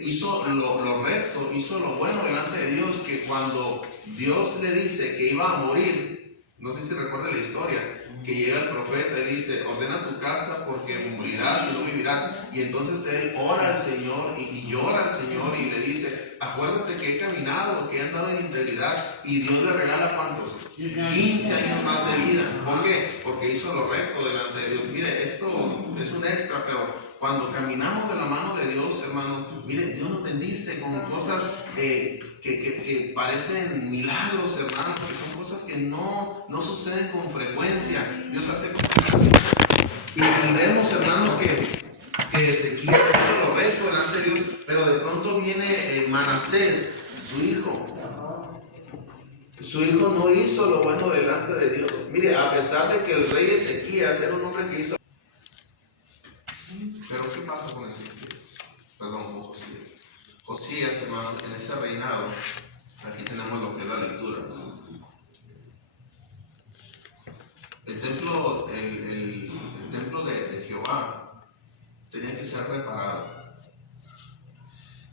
hizo lo recto, hizo lo bueno delante de Dios, que cuando Dios le dice que iba a morir, no sé si recuerda la historia, que llega el profeta y dice, ordena tu casa porque morirás y no vivirás. Y entonces él ora al Señor y llora al Señor y le dice, acuérdate que he caminado, que he andado en integridad, y Dios le regala ¿cuántos? 15 años más de vida. ¿Por qué? Porque hizo lo recto delante de Dios. Mire, esto es un extra, pero cuando caminamos de la mano de Dios, hermanos, mire, Dios nos bendice con cosas que parecen milagros, hermanos, que son cosas que no suceden con frecuencia. Dios hace cosas. Y vemos, hermanos, que Ezequías hizo lo recto delante de Dios, pero de pronto viene Manasés, su hijo. Su hijo no hizo lo bueno delante de Dios. Mire, a pesar de que el rey Ezequías era un hombre que hizo. Pero ¿qué pasa con Ezequías? Perdón, con Josías. Josías, hermano, en ese reinado, aquí tenemos lo que es la lectura. El templo de Jehová tenía que ser reparado.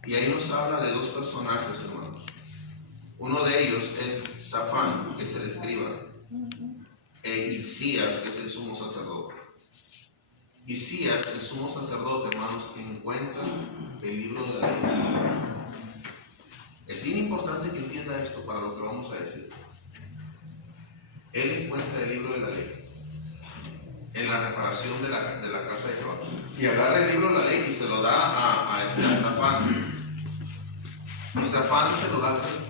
Y ahí nos habla de dos personajes, hermanos. Uno de ellos es Safán, que es el escriba, e Hilcías, que es el sumo sacerdote. Hilcías, el sumo sacerdote, hermanos, encuentra el libro de la ley. Es bien importante que entienda esto para lo que vamos a decir. Él encuentra el libro de la ley en la reparación de la casa de Jehová. Y agarra el libro de la ley y se lo da a Safán. Y Safán se lo da al rey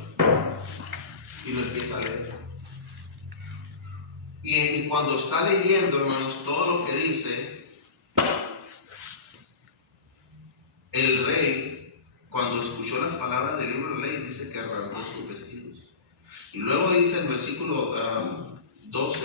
y lo empieza a leer. Y cuando está leyendo, hermanos, todo lo que dice, el rey, cuando escuchó las palabras del libro de la ley, dice que arrancó sus vestidos. Y luego dice en versículo 12,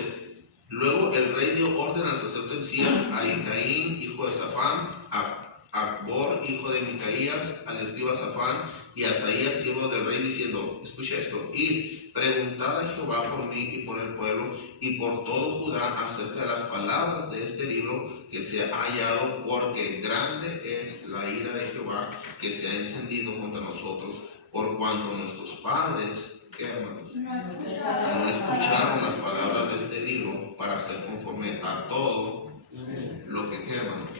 luego el rey dio orden al sacerdote Hilcías, a Icaín, hijo de Safán, a Acbor, hijo de Micaías, al escriba Safán, y a Asaías, siervo del rey, diciendo, escucha esto, id, preguntad a Jehová por mí y por el pueblo y por todo Judá acerca de las palabras de este libro que se ha hallado, porque grande es la ira de Jehová que se ha encendido contra nosotros, por cuanto nuestros padres, ¿qué, hermanos? No escucharon las palabras de este libro para hacer conforme a todo lo que, ¿qué, hermanos?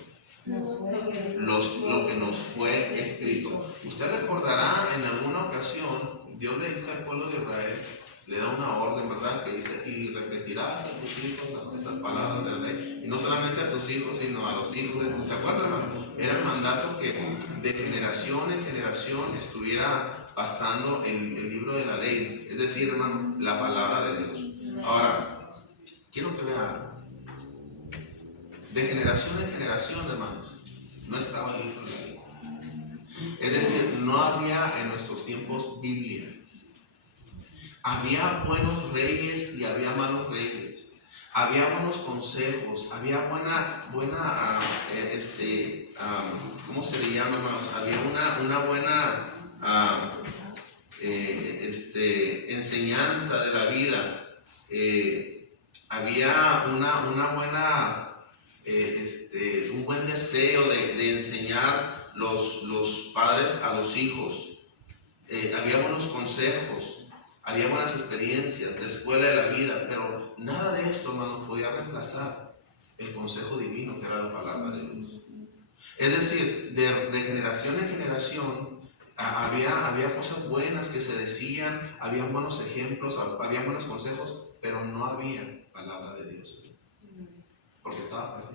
Lo que nos fue escrito. Usted recordará en alguna ocasión, Dios le dice al pueblo de Israel, le da una orden, ¿verdad? Que dice, y repetirás a tus hijos estas palabras de la ley. Y no solamente a tus hijos, sino a los hijos de tus. ¿Se acuerdan, hermano? Era el mandato que de generación en generación estuviera pasando el libro de la ley. Es decir, hermano, la palabra de Dios. Ahora, quiero que vean. De generación en generación, hermanos, no estaba el libro de la ley. Es decir, no había en nuestros tiempos Biblia. Había buenos reyes y había malos reyes. Había buenos consejos, había ¿cómo se le llama, hermanos? Había una buena enseñanza de la vida. Había una buena un buen deseo de enseñar los padres a los hijos. Había buenos consejos, había buenas experiencias, la escuela de la vida, pero nada de esto, hermanos, podía reemplazar el consejo divino que era la palabra de Dios. Es decir, de generación en generación había cosas buenas que se decían, había buenos ejemplos, había buenos consejos, pero no había palabra de Dios, porque estaba perdido.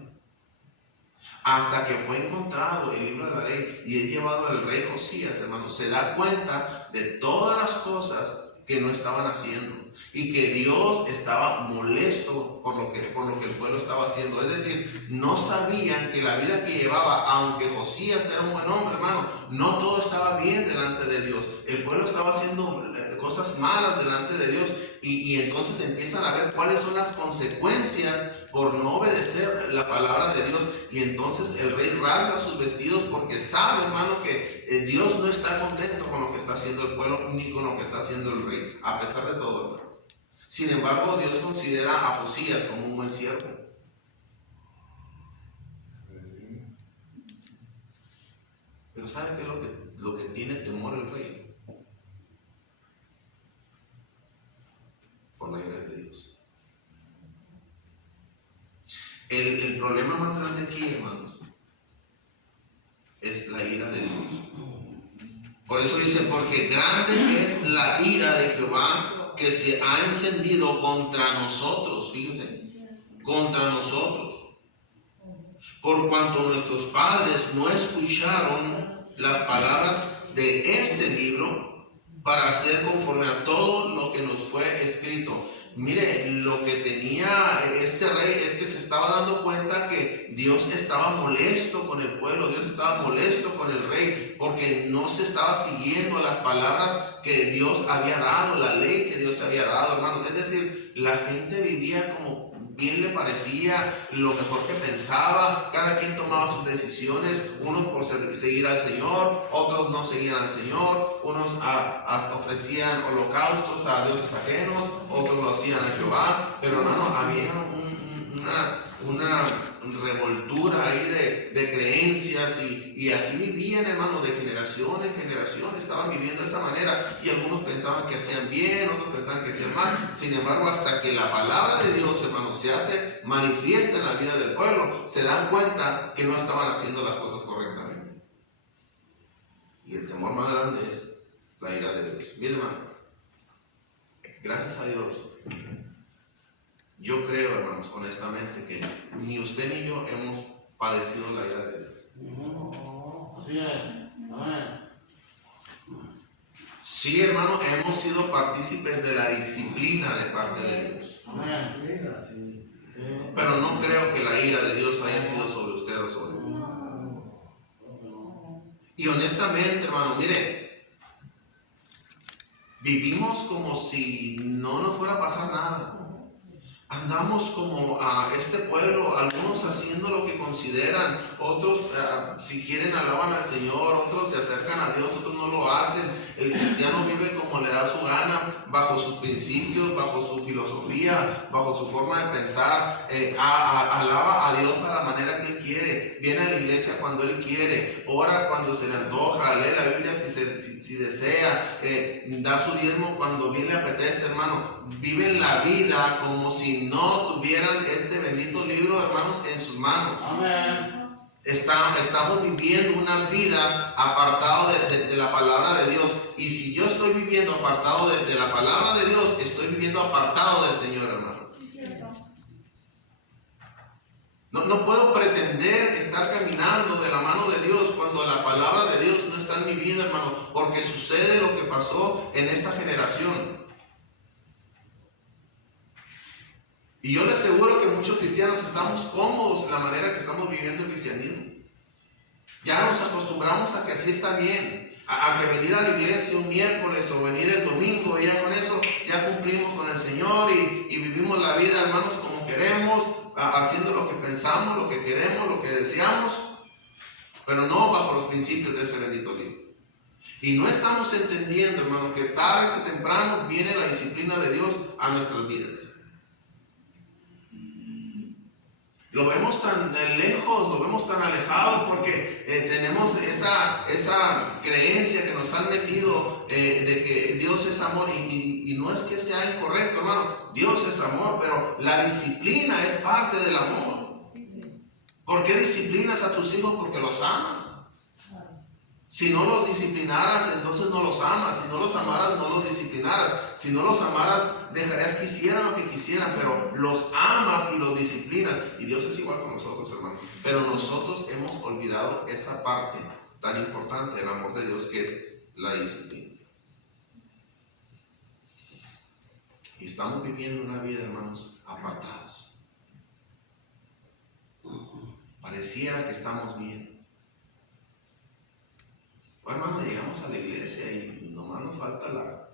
Hasta que fue encontrado el libro de la ley y es llevado al rey Josías, hermanos, se da cuenta de todas las cosas que no estaban haciendo y que Dios estaba molesto por lo que el pueblo estaba haciendo. Es decir, no sabían que la vida que llevaba, aunque Josías era un buen hombre, hermano, no todo estaba bien delante de Dios. El pueblo estaba haciendo cosas malas delante de Dios y entonces empiezan a ver cuáles son las consecuencias por no obedecer la palabra de Dios. Y entonces el rey rasga sus vestidos porque sabe, hermano, que Dios no está contento con lo que está haciendo el pueblo ni con lo que está haciendo el rey, a pesar de todo, hermano. Sin embargo, Dios considera a Josías como un buen siervo. Pero Pero ¿sabe qué es lo que tiene temor el rey? Por la ira de Dios. El problema más grande aquí, hermanos, es la ira de Dios. Por eso dice, porque grande es la ira de Jehová que se ha encendido contra nosotros. Fíjense, contra nosotros. Por cuanto nuestros padres no escucharon las palabras de este libro para hacer conforme a todo lo que nos fue escrito. Mire, lo que tenía este rey es que se estaba dando cuenta que Dios estaba molesto con el pueblo, Dios estaba molesto con el rey, porque no se estaba siguiendo las palabras que Dios había dado, la ley que Dios había dado, hermanos. Es decir, la gente vivía como bien le parecía, lo mejor que pensaba, cada quien tomaba sus decisiones, unos por seguir al Señor, otros no seguían al Señor, unos hasta ofrecían holocaustos a dioses ajenos, otros lo hacían a Jehová, pero hermano, había una revoltura ahí de creencias y así vivían, hermanos, de generación en generación, estaban viviendo de esa manera y algunos pensaban que hacían bien, otros pensaban que hacían mal. Sin embargo, hasta que la palabra de Dios, hermanos, se hace manifiesta en la vida del pueblo, se dan cuenta que no estaban haciendo las cosas correctamente. Y el temor más grande es la ira de Dios. Miren, hermano, gracias a Dios, yo creo, hermanos, honestamente, que ni usted ni yo hemos padecido la ira de Dios. Así es. Amén. Sí, hermano, hemos sido partícipes de la disciplina de parte de Dios. Amén. Pero no creo que la ira de Dios haya sido sobre usted o sobre mí. Y honestamente, hermano, mire, vivimos como si no nos fuera a pasar nada. Andamos como a este pueblo, algunos haciendo lo que consideran, otros si quieren alaban al Señor, otros se acercan a Dios, otros no lo hacen. El cristiano vive como le da su gana, bajo sus principios, bajo su filosofía, bajo su forma de pensar, alaba a Dios a la manera que Él quiere, viene a la iglesia cuando Él quiere, ora cuando se le antoja, lee la Biblia si desea, da su diezmo cuando bien le apetece, hermano. Viven la vida como si no tuvieran este bendito libro, hermanos, en sus manos. Amén. Estamos viviendo una vida apartado de la palabra de Dios. Y si yo estoy viviendo apartado de la palabra de Dios, estoy viviendo apartado del Señor, hermano. No puedo pretender estar caminando de la mano de Dios cuando la palabra de Dios no está en mi vida, hermano, porque sucede lo que pasó en esta generación. Y yo le aseguro que muchos cristianos estamos cómodos en la manera que estamos viviendo el cristianismo. Ya nos acostumbramos a que así está bien, a que venir a la iglesia un miércoles o venir el domingo, y ya con eso ya cumplimos con el Señor y vivimos la vida, hermanos, como queremos, haciendo lo que pensamos, lo que queremos, lo que deseamos, pero no bajo los principios de este bendito libro. Y no estamos entendiendo, hermano, que tarde que temprano viene la disciplina de Dios a nuestras vidas. Lo vemos tan lejos, lo vemos tan alejado porque tenemos esa creencia que nos han metido de que Dios es amor y no es que sea incorrecto, hermano. Dios es amor, pero la disciplina es parte del amor. ¿Por qué disciplinas a tus hijos? Porque los amas. Si no los disciplinaras, entonces no los amas. Si no los amaras, no los disciplinaras. Si no los amaras, dejarías que hicieran lo que quisieran, pero los amas y los disciplinas. Y Dios es igual con nosotros, hermano. Pero nosotros hemos olvidado esa parte tan importante del amor de Dios, que es la disciplina. Y estamos viviendo una vida, hermanos, apartados. Pareciera que estamos bien. Bueno, hermano, llegamos a la iglesia y nomás nos falta la...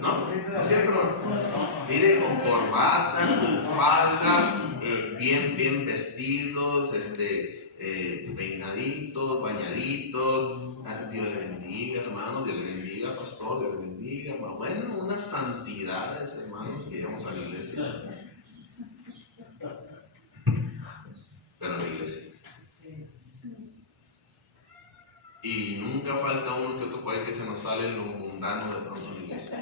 ¿No? ¿No es cierto, hermano? Mire, con corbata, con falda, bien vestidos, peinaditos, bañaditos. Dios le bendiga, hermano, Dios le bendiga, pastor, Dios le bendiga, hermano. Bueno, unas santidades, hermanos, que llegamos a la iglesia. Pero la iglesia. Y nunca falta uno que otro por ahí que se nos sale lo mundano de pronto en la iglesia.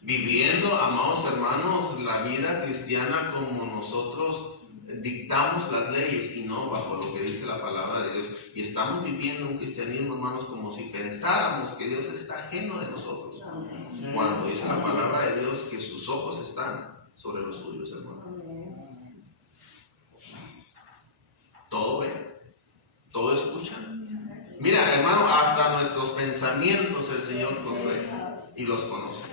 Viviendo, amados hermanos, la vida cristiana como nosotros dictamos las leyes y no bajo lo que dice la palabra de Dios. Y estamos viviendo un cristianismo, hermanos, como si pensáramos que Dios está ajeno de nosotros. Cuando dice la palabra de Dios que sus ojos están sobre los suyos, hermanos. Todo ve, todo escucha. Mira, hermano, hasta nuestros pensamientos el Señor los ve y los conoce.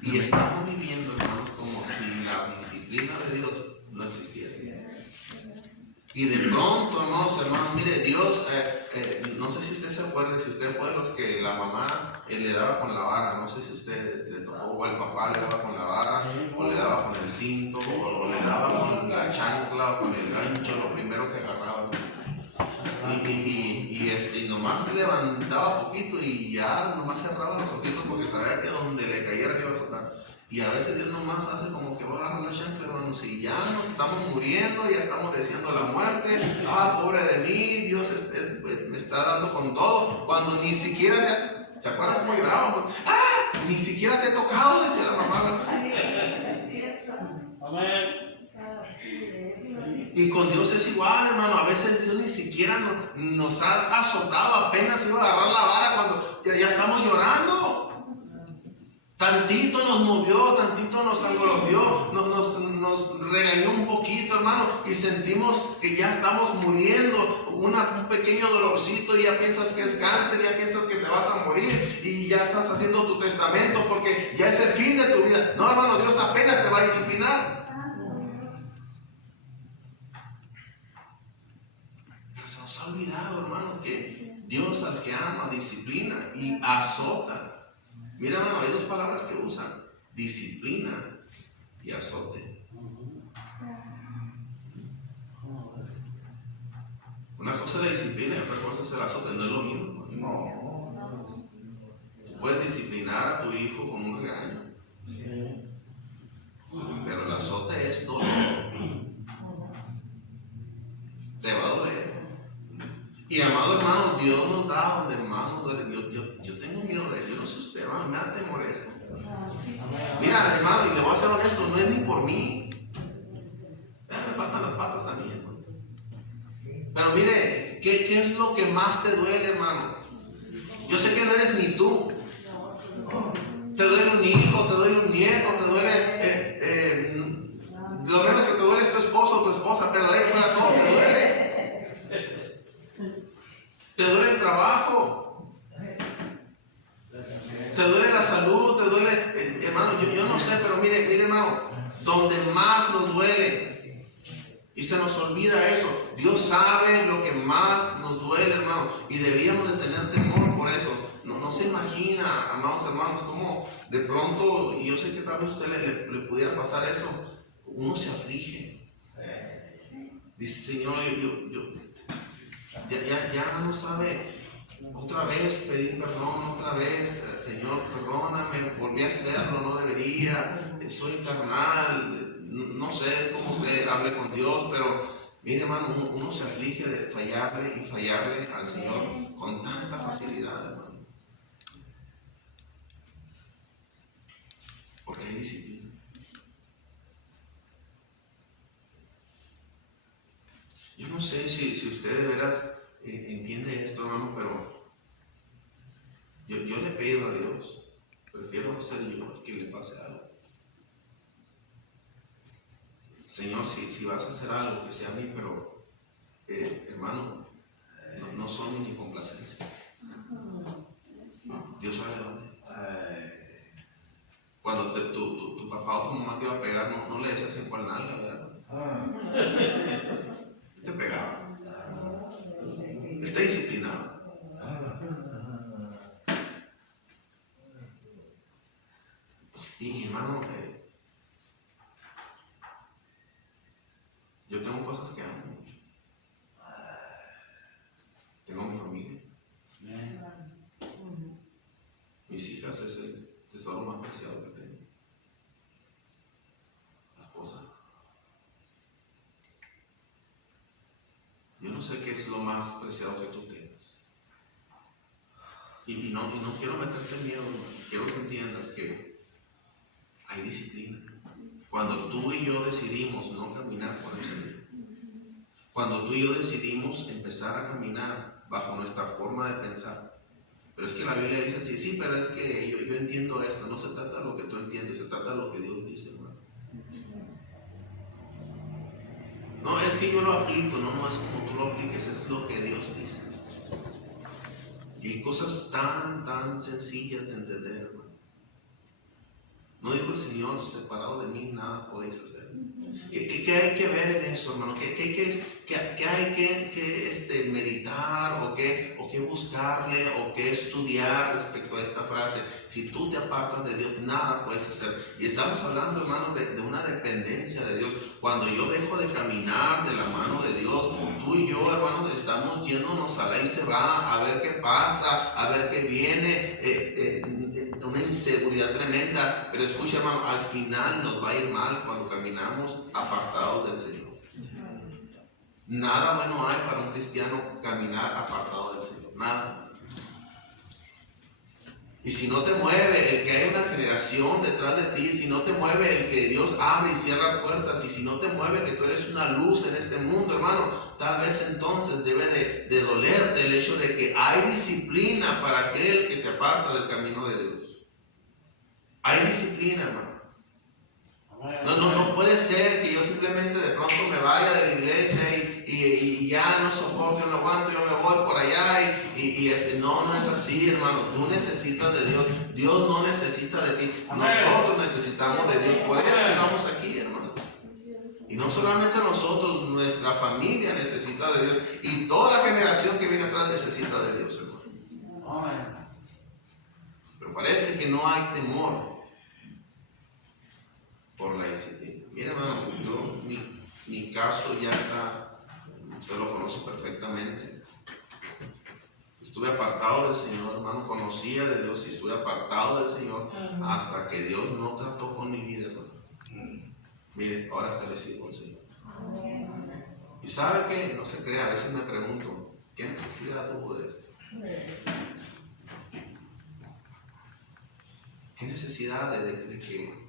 Y estamos viviendo, hermanos, como si la disciplina de Dios no existiera. Y de pronto, hermanos, mire, Dios, no sé si usted se acuerda, si usted fue de los que la mamá le daba con la vara, no sé si usted le tocó, o el papá le daba con la vara, o le daba con el cinto, o le daba con la chancla, o con el gancho, lo primero que agarraba. Y nomás se levantaba poquito y ya nomás cerraba los ojitos porque sabía que donde le cayera le iba a soltar. Y a veces Dios nomás hace como que va a agarrar la chancla, hermanos, y ya nos estamos muriendo, ya estamos deseando la muerte. Ah, pobre de mí, Dios me está dando con todo. Cuando ni siquiera ¿se acuerdan cómo llorábamos? ¡Ah! Ni siquiera te he tocado, decía la mamá. Amén. Y con Dios es igual, hermano. A veces Dios ni siquiera nos ha azotado, apenas iba a agarrar la vara cuando ya estamos llorando. Tantito nos movió, tantito nos angolopeó, nos regañó un poquito, hermano, y sentimos que ya estamos muriendo, un pequeño dolorcito, y ya piensas que es cáncer, ya piensas que te vas a morir, y ya estás haciendo tu testamento porque ya es el fin de tu vida. No, hermano, Dios apenas te va a disciplinar. Pero se nos ha olvidado, hermanos, que Dios al que ama disciplina y azota. Mira, hermano, hay dos palabras que usan: disciplina y azote. Una cosa es la disciplina y otra cosa es el azote, no es lo mismo. No. Puedes disciplinar a tu hijo con un regaño, pero el azote es dolor. Te va a doler. Y amado hermano, Dios nos da donde más nos duele. Yo tengo miedo de eso. Yo no sé usted, hermano, me da temor eso. Mira, hermano, y le voy a ser honesto, no es ni por mí. Me faltan las patas a mí, hermano. Pero mire, ¿qué es lo que más te duele, hermano? Yo sé que no eres ni tú. Te duele un hijo, te duele un nieto, te duele. Lo menos que te duele es tu esposo o tu esposa, pero de ahí fuera todo te duele. Te duele el trabajo, te duele la salud, te duele, hermano, yo no sé, pero mire hermano, donde más nos duele, y se nos olvida eso. Dios sabe lo que más nos duele, hermano, y debíamos de tener temor por eso. No se imagina, amados hermanos, cómo de pronto, y yo sé que tal vez a usted le pudiera pasar eso, uno se aflige. Dice, Señor, ya no sabe, otra vez pedir perdón, otra vez, Señor, perdóname, volví a hacerlo, no debería, soy carnal, no sé cómo usted hable con Dios, pero mire hermano, uno se aflige de fallarle y fallarle al Señor con tanta facilidad, hermano, porque hay disciplina. Yo no sé si usted de veras entiende esto, hermano, pero yo le pido a Dios, prefiero ser yo que le pase algo. Señor, si vas a hacer algo que sea a mí, pero hermano, no son mis complacencias. Dios sabe dónde. Cuando tu papá o tu mamá te iba a pegar, no le decías en cuál nalga, ¿verdad? Te pegaba. Él te disciplinaba. Y hermano, yo tengo cosas que amo mucho. Tengo mi familia. Mis hijas es el tesoro más preciado que tengo. Mi esposa. Yo no sé qué es lo más preciado que tú tengas. Y no quiero meterte en miedo, hermano. Quiero que entiendas que hay disciplina. Cuando tú y yo decidimos no caminar con el Señor, cuando tú y yo decidimos empezar a caminar bajo nuestra forma de pensar, pero es que la Biblia dice así, sí, pero es que yo entiendo esto, no se trata de lo que tú entiendes, se trata de lo que Dios dice, hermano. No, es que yo lo aplico, no es como tú lo apliques, es lo que Dios dice. Y hay cosas tan sencillas de entender, hermano. No dijo el Señor, separado de mí nada podéis hacer. ¿Qué hay que ver en eso, hermano? ¿Qué hay que meditar o qué buscarle o qué estudiar respecto a esta frase? Si tú te apartas de Dios, nada puedes hacer. Y estamos hablando, hermano, de una dependencia de Dios. Cuando yo dejo de caminar de la mano de Dios, tú y yo, hermano, estamos yéndonos a la y se va, a ver qué pasa, a ver qué viene. Una inseguridad tremenda, pero escucha, hermano, al final nos va a ir mal cuando caminamos apartados del Señor. Nada bueno hay para un cristiano caminar apartado del Señor, nada. Y si no te mueve el que hay una generación detrás de ti, si no te mueve el que Dios abre y cierra puertas, y si no te mueve que tú eres una luz en este mundo, hermano, tal vez entonces debe de dolerte el hecho de que hay disciplina para aquel que se aparta del camino de Dios. Hay disciplina, hermano. No puede ser que yo simplemente de pronto me vaya de la iglesia y ya no soporto, no aguanto, yo me voy por allá no es así, hermano. Tú necesitas de Dios. Dios no necesita de ti. Nosotros necesitamos de Dios. Por eso estamos aquí, hermano. Y no solamente nosotros, nuestra familia necesita de Dios. Y toda generación que viene atrás necesita de Dios, hermano. Pero parece que no hay temor por la disciplina. Mira, hermano, mi caso ya está, usted lo conoce perfectamente. Estuve apartado del Señor, hermano, conocía de Dios y estuve apartado del Señor hasta que Dios no trató con mi vida, hermano. Mire, ahora hasta le sirvo al Señor. Y sabe que, no se crea, a veces me pregunto, ¿qué necesidad hubo de esto? ¿Qué necesidad de que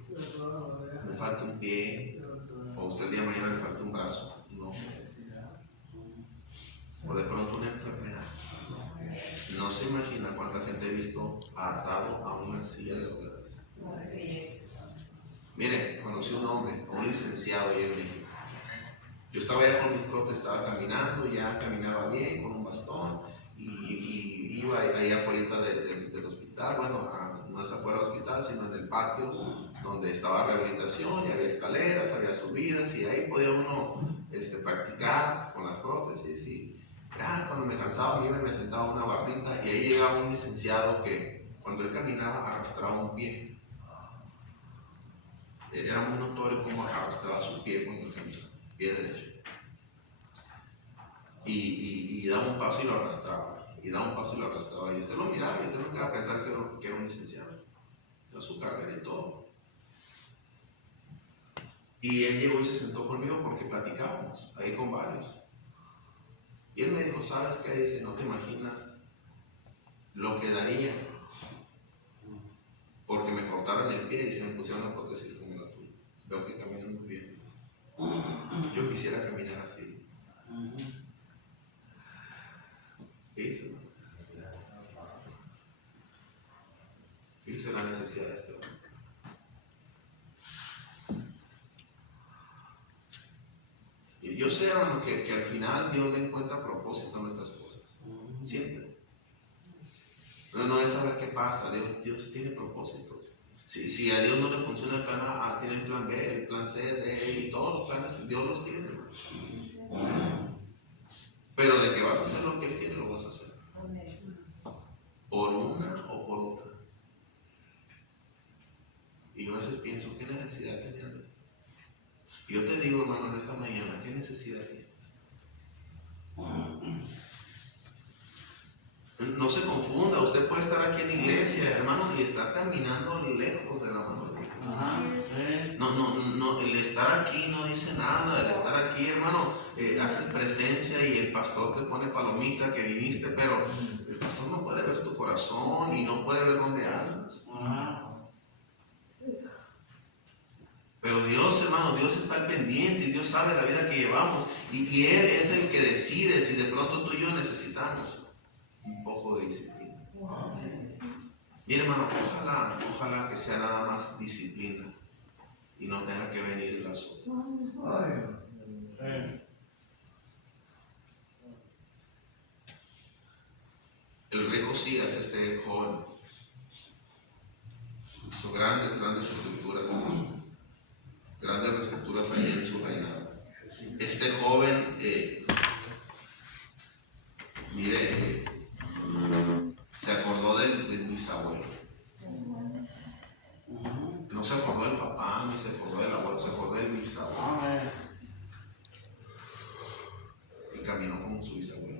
me falta un pie, o usted el día de mañana le falta un brazo? No. O de pronto una enfermedad. No se imagina cuánta gente he visto atado a una silla de ruedas. Mire, conocí un hombre, un licenciado ahí en México. Yo estaba allá con mis prótesis, estaba caminando, ya caminaba bien con un bastón y iba ahí afuera del hospital, bueno, no es afuera del hospital, sino en el patio donde estaba rehabilitación y había escaleras, había subidas y ahí podía uno practicar con las prótesis. Y cuando me cansaba, me sentaba en una barrita y ahí llegaba un licenciado que cuando él caminaba arrastraba un pie. Era muy notorio cómo arrastraba su pie cuando caminaba, pie derecho. Y daba un paso y lo arrastraba, y daba un paso y lo arrastraba. Y usted lo miraba y usted no iba a pensar que era un licenciado, era su carrera y todo. Y él llegó y se sentó conmigo porque platicábamos ahí con varios. Y él me dijo, ¿sabes qué? Dice, no te imaginas lo que daría porque me cortaron el pie y se me pusieron una prótesis como la tuya. Veo que caminan muy bien. Yo quisiera caminar así. Fíjese, fíjese la necesidad de este hombre. Y yo sé, hermano, que al final Dios le encuentra propósito a nuestras cosas. Siempre. No es saber qué pasa. Dios tiene propósitos. Si a Dios no le funciona el plan A, tiene el plan B, el plan C, D y todos los planes, Dios los tiene, hermano. Pero de que vas a hacer lo que Él quiere, lo vas a hacer. Por una o por otra. Y yo a veces pienso, ¿qué necesidad tenías de esto? Y yo te digo, hermano, en esta mañana, ¿qué necesidad tienes? No se confunda, usted puede estar aquí en la iglesia, hermano, y estar caminando lejos de la mano de Dios. No, el estar aquí no dice nada, el estar aquí, hermano, haces presencia y el pastor te pone palomita que viniste, pero el pastor no puede ver tu corazón y no puede ver dónde andas. Pero Dios, hermano, Dios está al pendiente y Dios sabe la vida que llevamos y Él es el que decide si de pronto tú y yo necesitamos un poco de disciplina. Mire, hermano, ojalá que sea nada más disciplina y no tenga que venir el azote. El rey Josías, este joven, hizo grandes estructuras, grandes reestructuras ahí en su reinado. Este joven, mire, se acordó del bisabuelo. No se acordó del papá, ni se acordó del abuelo, se acordó del bisabuelo. Y caminó como su bisabuelo.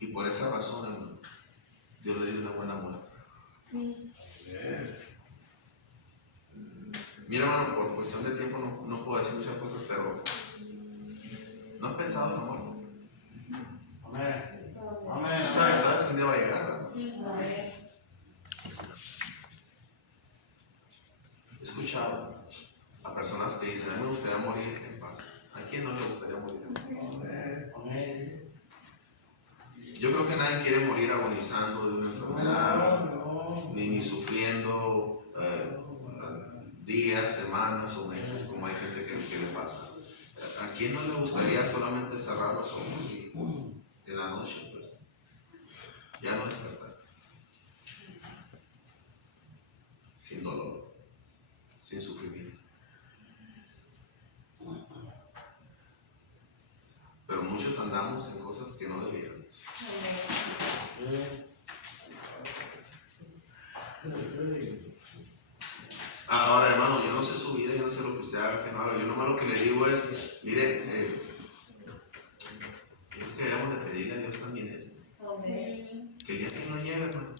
Y por esa razón, hermano, Dios le dio una buena muerte. Sí. Mira, hermano, por cuestión de tiempo no puedo decir muchas cosas, pero ¿no has pensado en la muerte? Sí sabes que un día va a llegar, ¿verdad? He escuchado a personas que dicen: a mí me gustaría morir en paz. ¿A quién no le gustaría morir en paz? Yo creo que nadie quiere morir agonizando de una enfermedad, ni sufriendo días, semanas o meses, como hay gente que le pasa. ¿A quién no le gustaría solamente cerrar los ojos y en la noche, pues, ya no despertar? Sin dolor, sin sufrimiento. Pero muchos andamos en cosas que no debieron. Ahora, hermano, yo no sé su vida, yo no sé lo que usted haga, que no haga. Yo nomás lo que le digo es, mire, yo que debemos de pedirle a Dios también esto. Que el día que no llegue, hermano,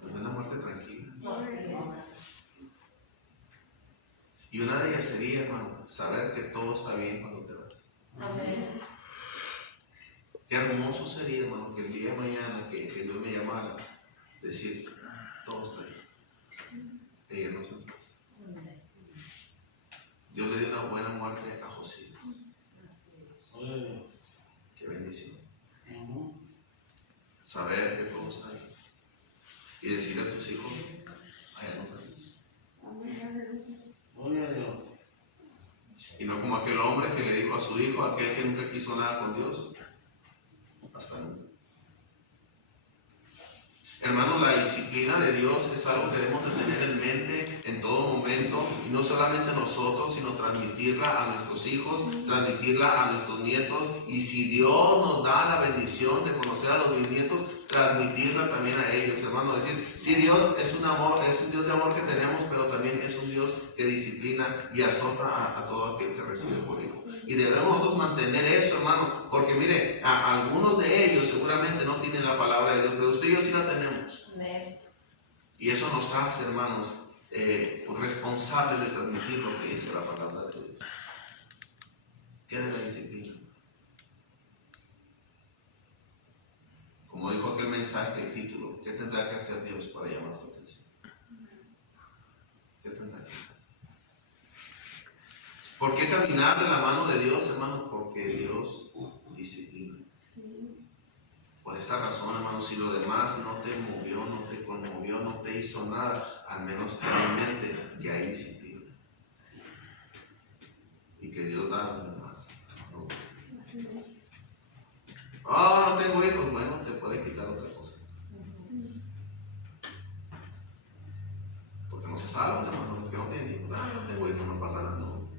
pues es una muerte tranquila. Y una de ellas sería, hermano, saber que todo está bien cuando te vas. Qué hermoso sería, hermano, que el día de mañana que Dios me llamara, decir: todo está bien, e irnos en paz. Dios le dio una buena muerte a Josías. Qué bendición. Saber que todo está bien y decirle a tus hijos: allá no pasa. Y no como aquel hombre que le dijo a su hijo, aquel que nunca quiso nada con Dios: hasta nunca. Hermanos, la disciplina de Dios es algo que debemos de tener en mente en todo momento, y no solamente nosotros, sino transmitirla a nuestros hijos, transmitirla a nuestros nietos, y si Dios nos da la bendición de conocer a los bisnietos, transmitirla también a ellos, hermano. Es decir, si Dios es un amor, es un Dios de amor que tenemos, pero también es un Dios que disciplina y azota a todo aquel que recibe por hijo. Y debemos nosotros mantener eso, hermano, porque mire, a algunos de ellos seguramente no tienen la palabra de Dios, pero usted y yo sí la tenemos. Y eso nos hace, hermanos, responsables de transmitir lo que dice la palabra de Dios. ¿Qué es la disciplina? Como dijo aquel mensaje, el título: ¿qué tendrá que hacer Dios para llamar tu atención? ¿Qué tendrá que hacer? ¿Por qué caminar de la mano de Dios, hermano? Porque Dios disciplina. Por esa razón, hermano, si lo demás no te movió, no te conmovió, no te hizo nada, al menos ten en mente que hay disciplina. Y que Dios da lo demás. No tengo hijos. Bueno, te puede quitar otra cosa. Porque no se sabe, hermano, que no tiene hijos. No tengo hijos, no pasa nada. No.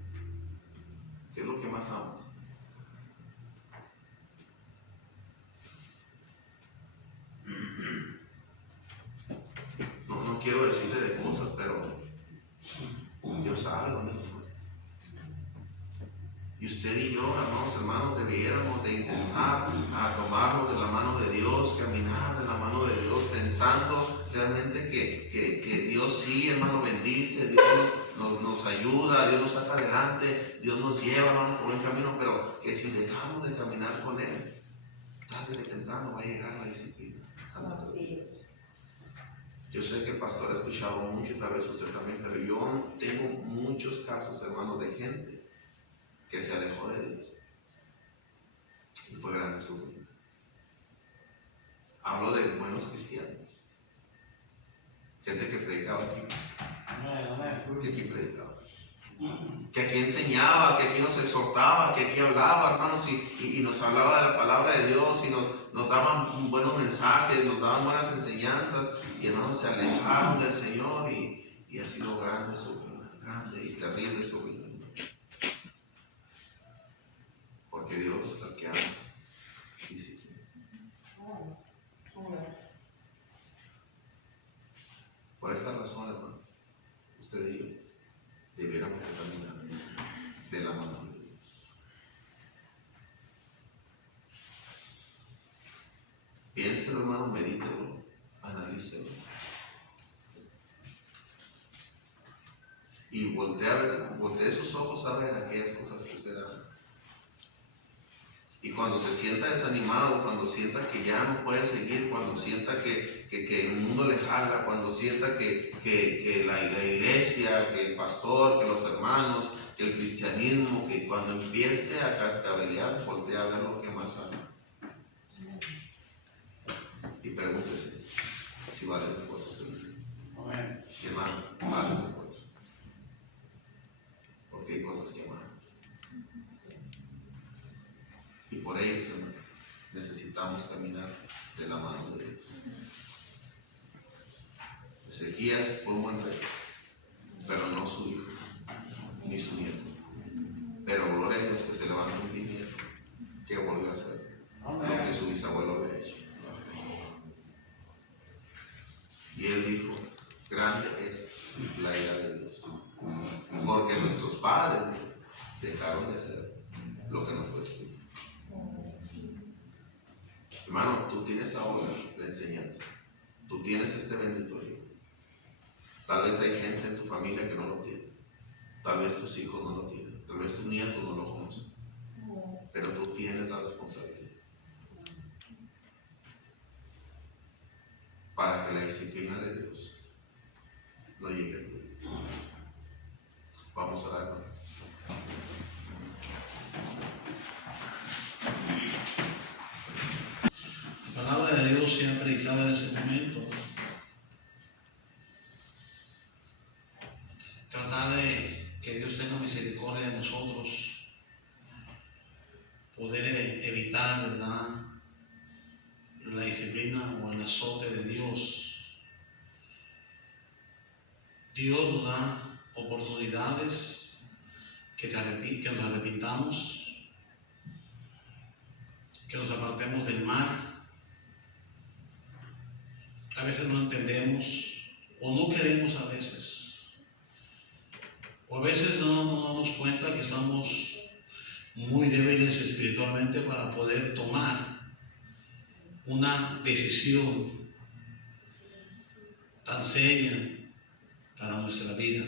¿Qué es lo que más amas? No quiero decirle de cosas, pero Dios sabe dónde nos pone. Y usted y yo, hermanos, debiéramos de intentar tomarnos de la mano de Dios, caminar de la mano de Dios, pensando realmente que Dios sí, hermano, bendice, Dios nos ayuda, Dios nos saca adelante, Dios nos lleva, hermano, por buen camino, pero que si dejamos de caminar con Él, tarde o temprano va a llegar la disciplina a nuestras vidas. Yo sé que el pastor ha escuchado mucho y tal vez usted también, pero yo tengo muchos casos, hermanos, de gente que se alejó de Dios y fue grande su vida. Hablo de buenos cristianos, gente que predicaba aquí, que aquí predicaba, que aquí enseñaba, que aquí nos exhortaba, que aquí hablaba, hermanos, y nos hablaba de la palabra de Dios y nos daban buenos mensajes, nos daban buenas enseñanzas, y hermanos se alejaron del Señor y ha sido grande su vida, grande y terrible su vida. Porque Dios al que ama, disciplina. Por esta razón, hermano, usted y yo debiéramos caminar de la mano de Dios. Piénselo, hermano, medítelo, analícelo. Y voltee sus ojos a ver aquellas cosas que usted hace. Y cuando se sienta desanimado, cuando sienta que ya no puede seguir, cuando sienta que el mundo le jala, cuando sienta que la iglesia, que el pastor, que los hermanos, que el cristianismo, que cuando empiece a cascabelear, voltee a ver lo que más ama. Y pregúntese si vale el esfuerzo seguir. Hermano, vale el esfuerzo. Porque hay cosas que amamos. Y por ello, hermano, necesitamos caminar de la mano de Dios. Ezequías fue un buen rey, pero no su hijo, ni su nieto. Pero gloria a Dios que se levantó un bisnieto que volvió a hacer lo que su bisabuelo había hecho. Y él dijo, grande es la ira de Dios, porque nuestros padres dejaron de hacer lo que nos fue escrito. Hermano, tú tienes ahora la enseñanza, tú tienes este bendito libro. Tal vez hay gente en tu familia que no lo tiene, tal vez tus hijos no lo tienen, tal vez tus nietos no lo conocen, pero tú tienes la responsabilidad para que la disciplina de Dios no llegue a ti. Vamos a orar. La palabra de Dios sea predicada en ese momento. Tratar de que Dios tenga misericordia de nosotros, poder evitar, ¿verdad?, la disciplina o el azote de Dios. Dios nos da oportunidades que nos arrepintamos, que nos apartemos del mal. A veces no entendemos o no queremos a veces. O a veces no nos damos cuenta que estamos muy débiles espiritualmente para poder tomar una decisión tan seria para nuestra vida.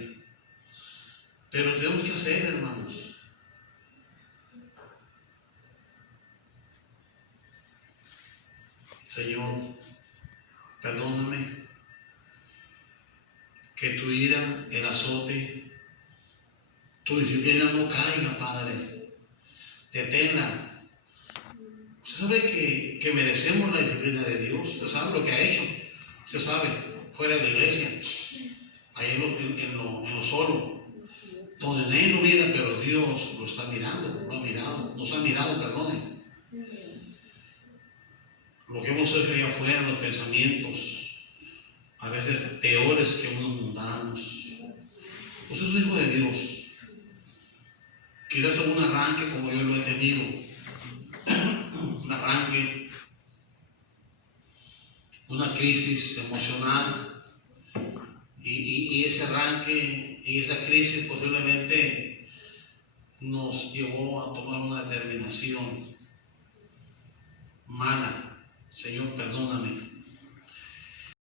Pero tenemos que hacer, hermanos. Señor, perdóname, que tu ira, el azote, tu disciplina no caiga, Padre. Deténla. Usted sabe que merecemos la disciplina de Dios. Usted sabe lo que ha hecho. Usted sabe, fuera de la iglesia, ahí en lo solo, donde nadie lo mira, pero Dios lo está mirando, lo ha mirado, nos ha mirado, perdone. Lo que hemos hecho allá afuera, los pensamientos, a veces peores que unos mundanos. Usted es un hijo de Dios. Quizás tuvo un arranque como yo lo he tenido, un arranque, una crisis emocional, y ese arranque y esa crisis posiblemente nos llevó a tomar una determinación mala. Señor, perdóname.